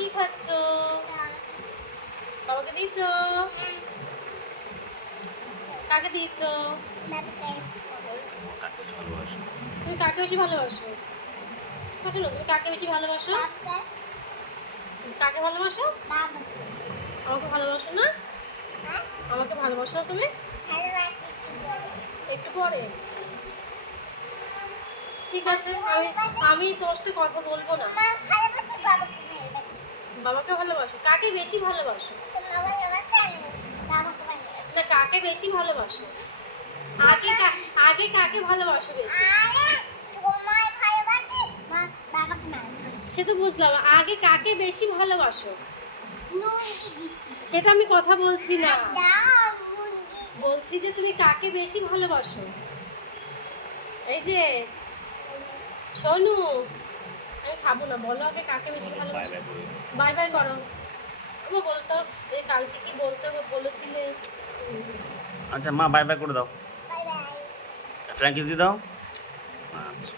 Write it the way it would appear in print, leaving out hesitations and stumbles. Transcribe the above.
কি খাচ্ছ? বাবাকে দিয়েছো? কাকে দিয়েছো? তুমি কাকে বেশি ভালোবাসো? শোনো, তুমি কাকে বেশি ভালোবাসো? কাকে ভালোবাসো? আমাকে ভালোবাসো না? আমাকে ভালোবাসো না তুমি? একটু পরে। ঠিক আছে, আমি তোর সাথে কথা বলবো না। বাবাকে ভালোবাসো? কাকে বেশি ভালোবাসো? না, কাকে বেশি ভালোবাসো? আগে কাকে ভালোবাসো বেশি? সে তো বুঝলাম, আগে কাকে বেশি ভালোবাসো? সেটা আমি কথা বলছি না, বলছি যে তুমি কাকে বেশি ভালোবাসো। এই যে সোনু, আমি খাবো না, বলো আগে কাকে বেশি ভালোবাসো। বাই বাই করো। বলতো এই কালকে কি বলতে বলেছিলে? আচ্ছা মা বাই বাই করে দাও, ফ্র্যাঙ্কিস দিয়ে দাও। আচ্ছা।